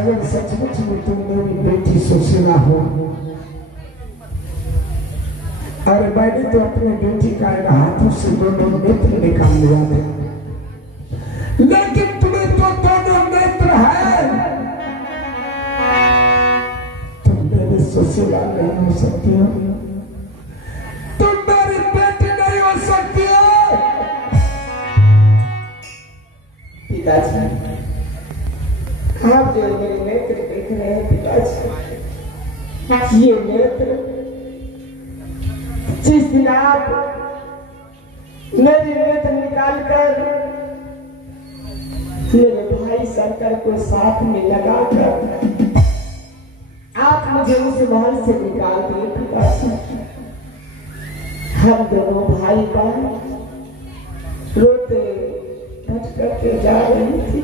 अगर सचमुच में तुम मेरी बेटी सुशीला हो, और मैंने तो अपने बेटी का हाथों से दोनों नेत्र निकाल लिया था, लेकिन तुम्हें तो दोनों नेत्र है, तुम मेरी सुशीला नहीं हो सकती हो, तुम मेरी बेटी नहीं हो सकती हो। पिताजी, आप जो मेरे नेत्र देख रहे हैं पिताजी, ये नेत्र जिस दिन आप मेरे नेत्र निकालकर मेरे भाई शंकर को साथ में लगाकर आप मुझे उस महल से निकाल दिए पिताजी। हम दोनों भाई बहन रोते भटक के जा रही थी।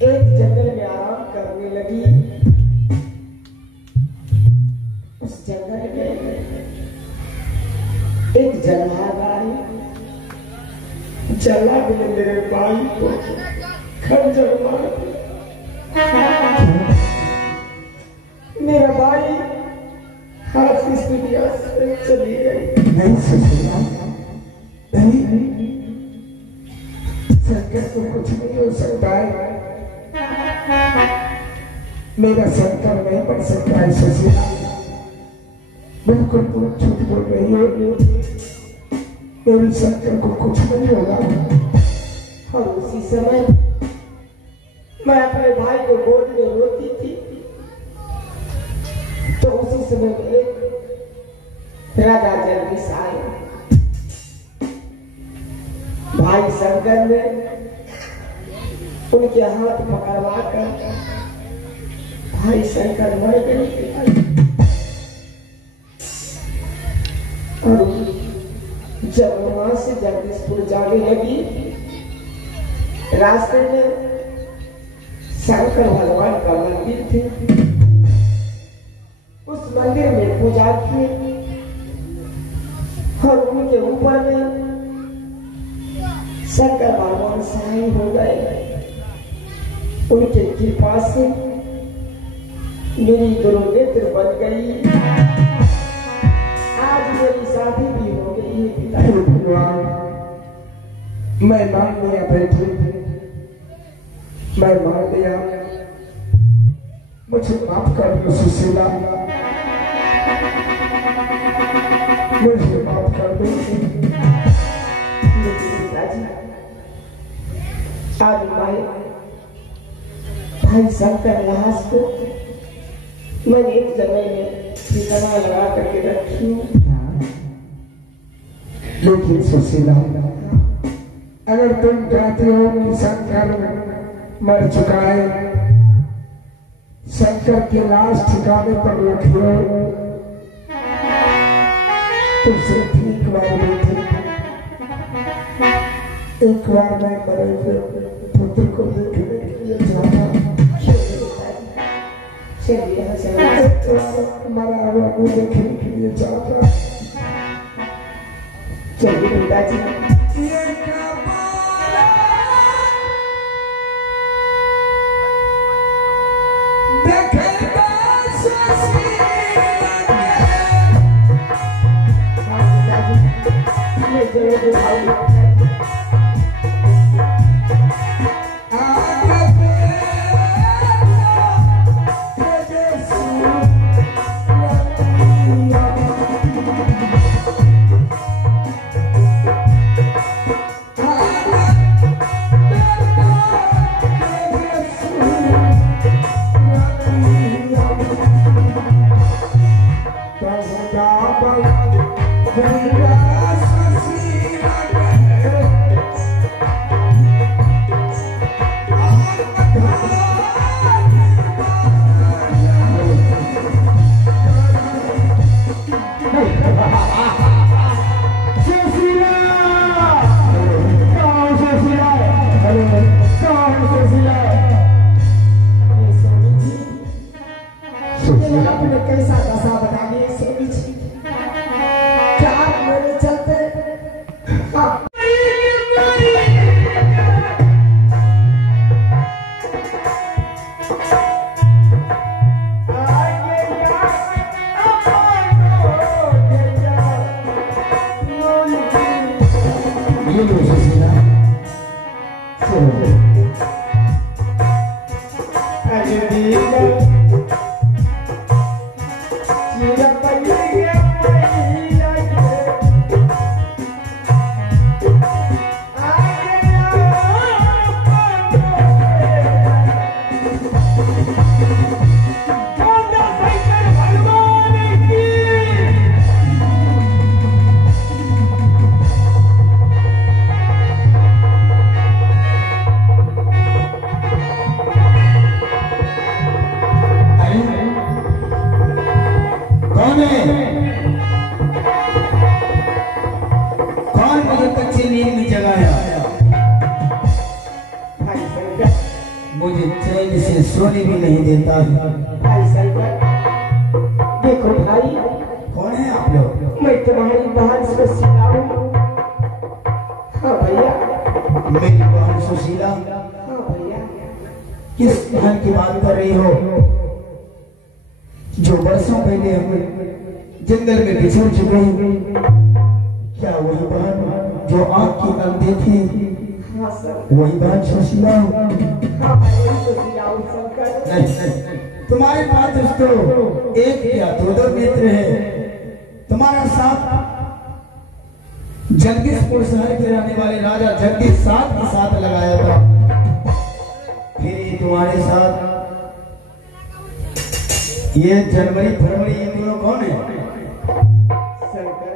एक जंगल में आराम करने लगी। उस जंगल में एक जलहार आई। जला ने मेरे भाई को खंजर मार दिया। मेरा भाई हाथ इस दुनिया से चली गई। नहीं सुशीला, नहीं, शंकर को कुछ नहीं हो सकता है, मेरा शंकर नहीं बन सकता है सुशीला, बिल्कुल तुम झूठ बोल रही हो, मेरे शंकर को कुछ नहीं होगा। और उसी समय मैं अपने भाई को गोद में रोती थी, तो उसी समय एक राजा जगदीश आए। भाई शंकर ने उनके हाथ पकड़वा कर भाई शंकर मर गए। और जब वहां से जगदीशपुर जाने लगी, रास्ते में शंकर भगवान का मंदिर थे। उस मंदिर में पूजा की और उनके ऊपर में शंकर भगवान सहाय हो गए। उनके कृपा से मेरी दोनों नेत्र बन गई। आज मेरी शादी भी हो गई है पिताजी। मैं मान लिया बेटी, मैं मान लिया, मुझे माफ कर दो सुशीला, मुझे माफ कर दो। पिताजी, आज भाई शंकर लाश को मैंने एक जगह में ठिकाना लगा करके रखी हूँ। लेकिन सुशीला, अगर तुम कहते हो कि शंकर मर चुका है, शंकर की लाश ठिकाने पर रखियो, तो सिर्फ एक बार बेटी, एक बार मैं मरे हुए पुत्र को देखने के लिए जाता, मरा हुआ को देखने के लिए जाता। चलिए पिताजी। देखेगा आपने कैसा दशा बना दी सोनी जी, क्या आप मेरे चलते कौन मुझे कच्ची नींद में जगाया, मुझे चैन से सोने भी नहीं देता। देखो भाई, कौन है आप लोग? मैं तुम्हारी बहन सुशीला हूँ। हाँ भैया। मेरी बहन सुशीला? हाँ भैया। किस बहन की बात कर रही हो जो वर्षों पहले हमें जंगल में बिछड़ चुकी? क्या वही बहन जो आँख की अंधे थी? हाँ सर। वही बहन सुशीला? हाँ भाई, सुशीला हूँ शंकर। नहीं, तुम्हारे पास तो एक या दो मित्र है। तुम्हारा साथ जगदीशपुर शहर के रहने वाले राजा जगदीश साथ के साथ लगाया था। फिर ये तुम्हारे साथ ये जनवरी फरवरी ये दोनों कौन है? शंकर।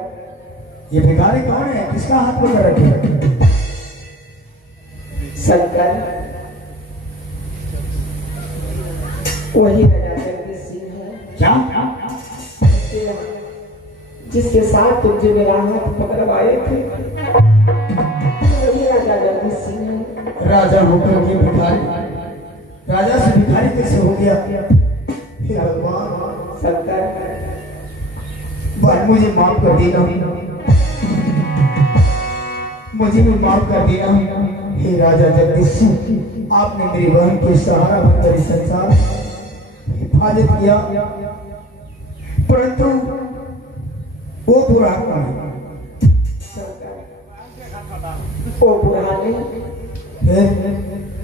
ये भिखारी कौन है? किसका हाथ पकड़ रखे? शंकर, वही राजा जगदीश सिंह है। क्या? जिसके साथ तुम जो मेरा हाथ पकड़वाए थे, वही राजा जगदीश सिंह है। राजा होकर के भिखारी, राजा से भिखारी कैसे हो गया? हे भगवान, शंकर, भाई मुझे माफ कर देना, मुझे भी माफ कर देना। हे राजा जगदीश सिंह, आपने मेरी बहन के सहारा बनकर इस संसार हिफाजत किया, परंतु वो बुरा कौन है? वो बुरा नहीं,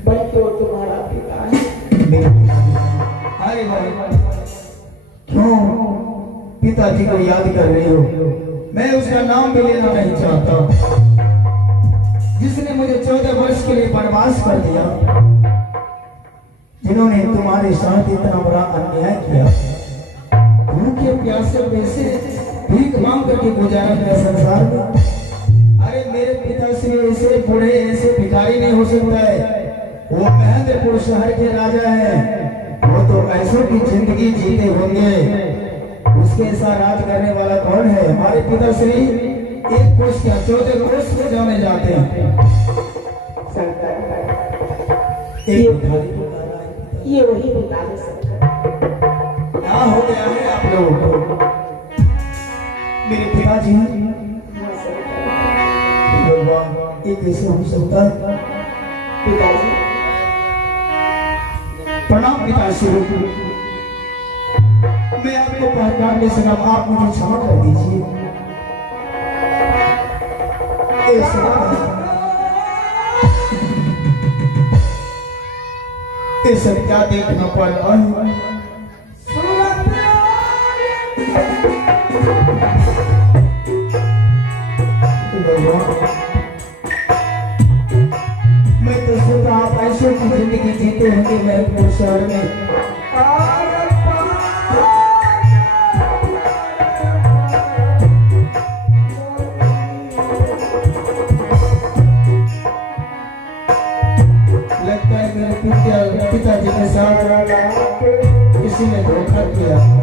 बल्कि वो तुम्हारा पिता है। मेरे अरे भाई, क्यों पिताजी को याद कर रही हो? मैं उसका नाम भी लेना नहीं चाहता, जिसने मुझे 14 वर्ष के लिए वनवास कर दिया, जिन्होंने तुम्हारे साथ इतना बड़ा अन्याय किया। भूखे प्यासे वैसे भीख मांग करके गुजारा गया संसार में। अरे मेरे पिता से ऐसे बूढ़े ऐसे भिखारी नहीं हो सकता है। वो महेंद्रपुर शहर के राजा हैं, वो तो ऐसों की जिंदगी जीते होंगे। उसके साथ राज करने वाला कौन है? हमारे पिताश्री एक कोष क्या 14 कोष में जाने जाते हैं। ये वही पिता है शंकर। क्या हो गया है आप लोगों को? मेरे पिताजी हाँ शंकर। भगवान, ये कैसे हो सकता है? पिताजी, प्रणाम पिताश्री, मैं आपको पहचान नहीं सका, आप मुझे क्षमा कर दीजिए। ये सब क्या देखना पड़ रहा है? मैं तो सोचा आप ऐसे की जिंदगी जीते होंगे महबूब शहर में। किसी ने धोखा किया